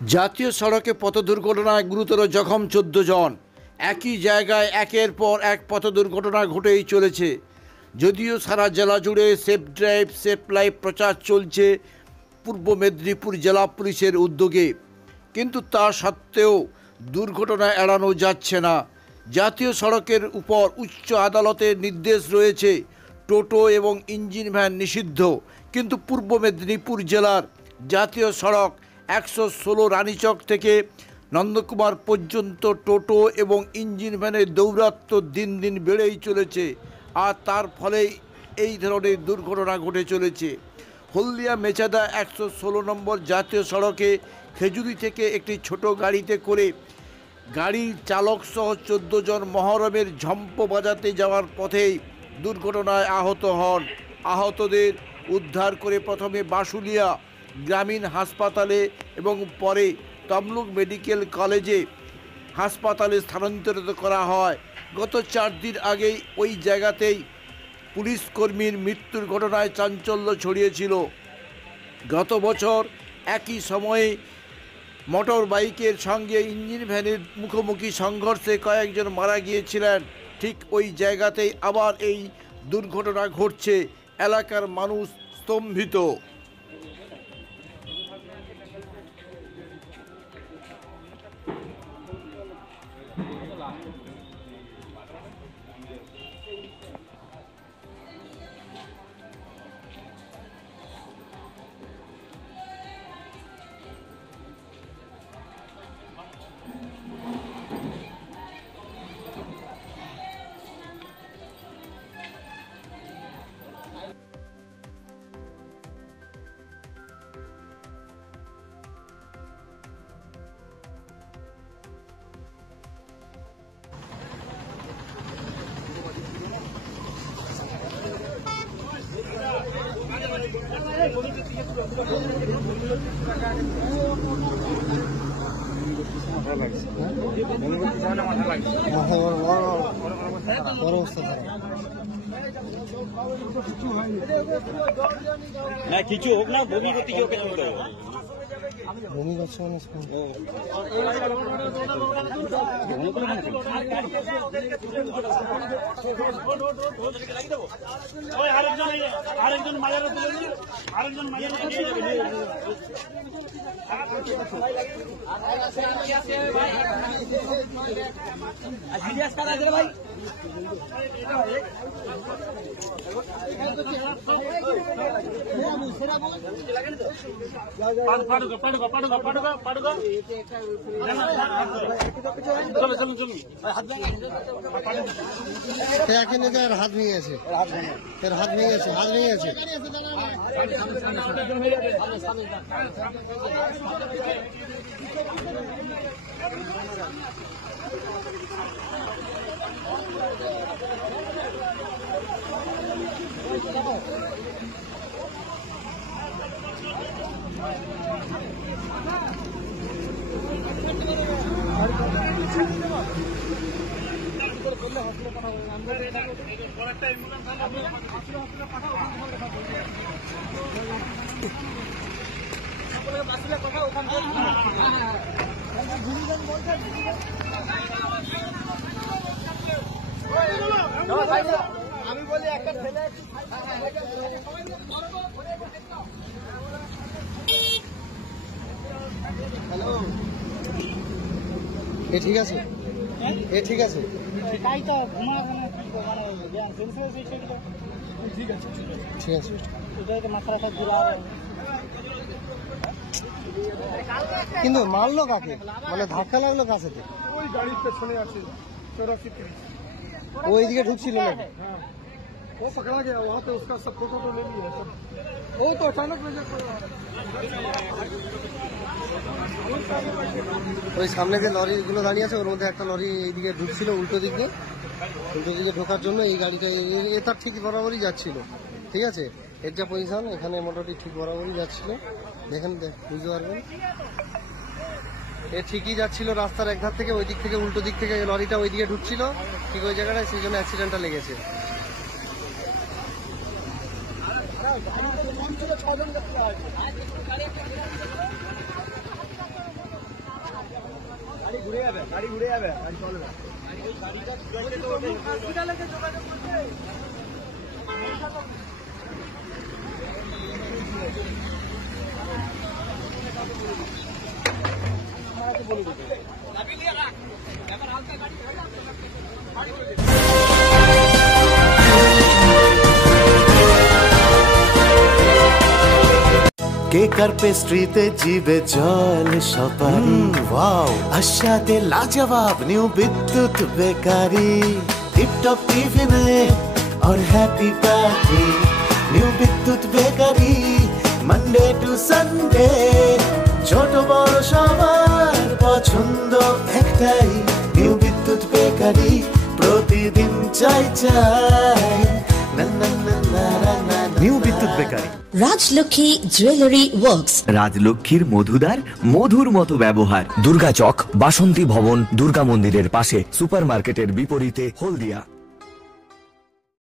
জাতীয় সড়কে পথ দুর্ঘটনায় গুরুতর জখম 14 জন। একই জায়গায় একের পর এক পথ দুর্ঘটনা ঘটেই চলেছে। যদিও সারা জেলা জুড়ে সেফ ড্রাইভ সেফ লাইফ প্রচার চলছে পূর্ব মেদিনীপুর জেলা পুলিশের উদ্যোগে, কিন্তু তা সত্ত্বেও দুর্ঘটনা এড়ানো যাচ্ছে না। জাতীয় সড়কের উপর উচ্চ আদালতের নির্দেশ রয়েছে টোটো এবং ইঞ্জিন ভ্যান নিষিদ্ধ, কিন্তু পূর্ব মেদিনীপুর জেলার জাতীয় সড়ক 116 রানীচক থেকে নন্দকুমার পর্যন্ত টোটো এবং ইঞ্জিন ভ্যানের দৌরাত্ম্য দিন দিন বেড়েই চলেছে, আর তার ফলেই এই ধরনের দুর্ঘটনা ঘটে চলেছে। হলদিয়া মেচাদা 116 নম্বর জাতীয় সড়কে খেজুরি থেকে একটি ছোট গাড়িতে করে গাড়ির চালক সহ 14 জন মহরমের ঝম্প বাজাতে যাওয়ার পথেই দুর্ঘটনায় আহত হন। আহতদের উদ্ধার করে প্রথমে বাসুলিয়া গ্রামীণ হাসপাতালে এবং পরে তমলুক মেডিকেল কলেজে হাসপাতালে স্থানান্তরিত করা হয়। গত 4 দিন আগেই ওই জায়গাতেই পুলিশ কর্মীর মৃত্যুর ঘটনায় চাঞ্চল্য ছড়িয়েছিল। গত বছর একই সময়ে মোটর বাইকের সঙ্গে ইঞ্জিন ভ্যানের মুখোমুখি সংঘর্ষে কয়েকজন মারা গিয়েছিলেন। ঠিক ওই জায়গাতেই আবার এই দুর্ঘটনা ঘটছে। এলাকার মানুষ স্তম্ভিত। না কিছু হোক না, বমি করতে গিয়ে ওকে চলতে হবে। বমি করছে মানে আরেকজন মাজারে আরেকজন মাজারে ভাই হাত ভেঙে গেছে, হাত ভেঙে গেছে, হাত ভেঙে গেছে। আমি বলি একটা ছেলে হ্যালো, এ ঠিক আছে, এ ঠিক আছে, তাই তো ঠিক আছে, ঠিক আছে। কিন্তু মারলো কাকে, মানে ধাক্কা লাগলো কার সাথে? ওই গাড়ির পেছনে আছে 84 ও এইদিকে ঢুকছিল না? वो पकड़ा गया वहाँ पे, उसका सब फोटो तो ले लिया सब। वो तो अचानक में ওই সামনে যে লরিগুলো দাঁড়িয়ে আছে ওর মধ্যে একটা লরি এইদিকে ঢুকছিল উল্টো দিকে, ঢোকার জন্য এই গাড়িটা তার ঠিক বরাবরই যাচ্ছিল। ঠিক আছে, এর যা পজিশন এখানে মোটামুটি ঠিক বরাবরই যাচ্ছিল। দেখেন বুঝতে পারবেন, এ ঠিকই যাচ্ছিল রাস্তার একধার থেকে, ওই দিক থেকে উল্টো দিক থেকে লরিটা ওইদিকে ঢুকছিল ঠিক ওই জায়গাটায়, সেই জন্য অ্যাক্সিডেন্টটা লেগেছে। কেকার পেস্ট্রিতে জিবে জল সপারি ওয়াও আশাতে লাজবাব নিউ বিদ্যুৎ বেকারি টিপটপ টিফিনে और हैप्पी पार्टी নিউ বিদ্যুৎ বেকারি মানডে টু সানডে ছোট বড় সবার পছন্দ একটাই নিউ বিদ্যুৎ বেকারি প্রতিদিন চাই চাই না না না না না নিউ বিদ্যুৎ বেকারি রাজলক্ষ্মী জুয়েলারি ওয়ার্কস। রাজলক্ষ্মীর মধুদার মধুর মতো ব্যবহার। দুর্গা চক, বাসন্তী ভবন, দুর্গা মন্দিরের পাশে, সুপারমার্কেটের বিপরীতে, হলদিয়া।